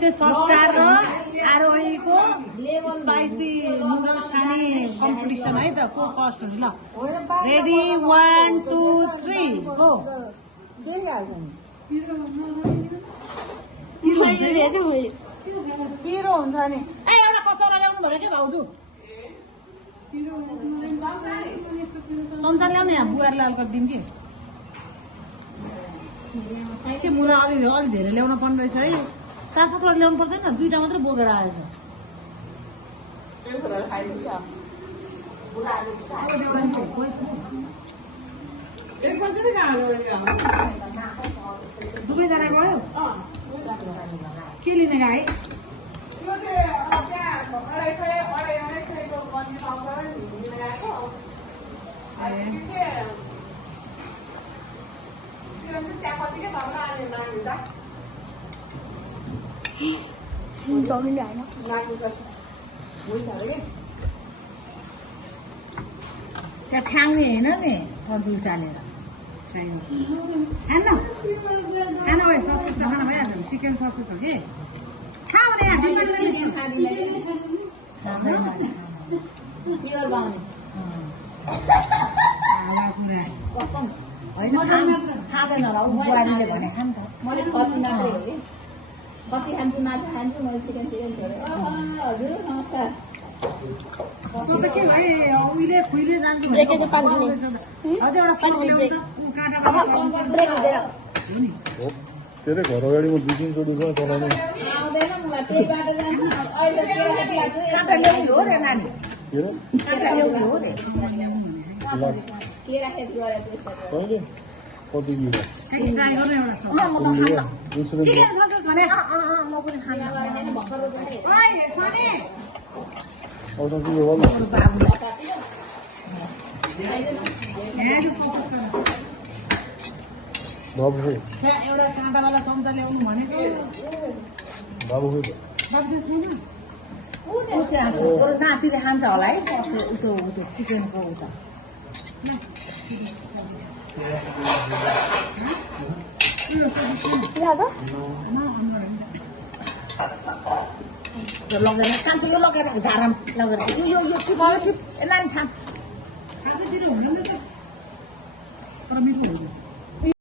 चाहिँ संस्कार र आरोहीको स्पाइसी नुडल्स खाने कम्पिटिसन है त को फर्स्ट हो ल रेडी 1 2 3 गो पिरो हुन्छ नि ए एउटा कचौरा ल्याउनु भयो के भाउजू चम्चा ल्याउने यहाँ बुवारले अलिकति दिउँ के मुला अलि धेरै ल्याउनु पर्ने रहेछ है 4-5 वटा ल्याउनु पर्दैन 2टा मात्रै बोकेर आएछ दुवैजना गयो के लिने गाई त्यहाँ ठ्याङ्ने होइन नि दुई टालेर खाना खाना भयो ससेज त खाना भइहाल्छ चिकन ससेज हो कि खाऊ भने खाँदैन होला बुहारीले भने खान्छ मैले खसी मात्रै हो कि खसी खान्छु माछा खान्छु मैले चिकन छोडेँ हजुर नमस्कार त के भयो उहिले खुइले जान्छु भने हजुर एउटा फल ल्याउनु त तेरै घर अगाडिमा 2-3 चोटि छ चलाउनु आउँदैन मलाई त्यही बाटो जान्छु अहिले काँटा ल्याउने हो रे नानी के रे काँटा ल्याउने हो रे केरा खेत गरेर त्यसो कहिले कति लिएर ट्राई गर्नु एउटा सस इन्सुरेन्स चिकन ससेज भने म पनि खाना गर्ने भर्खर रोप्ने ओइ सनी अझ के हो बाबु खै एउटा काँटावाला चम्चा ल्याउनु भनेको बाबु खै बाबु छैन ऊ त्यहाँ छ तर नातिले खान्छ होला है सस उतो चिकनको उता लगेर कान्छ यो लगेर धाराम लगेर यो नानी खान्छ खाँचैतिर हुँदैन त तर मिठो हुँदैछ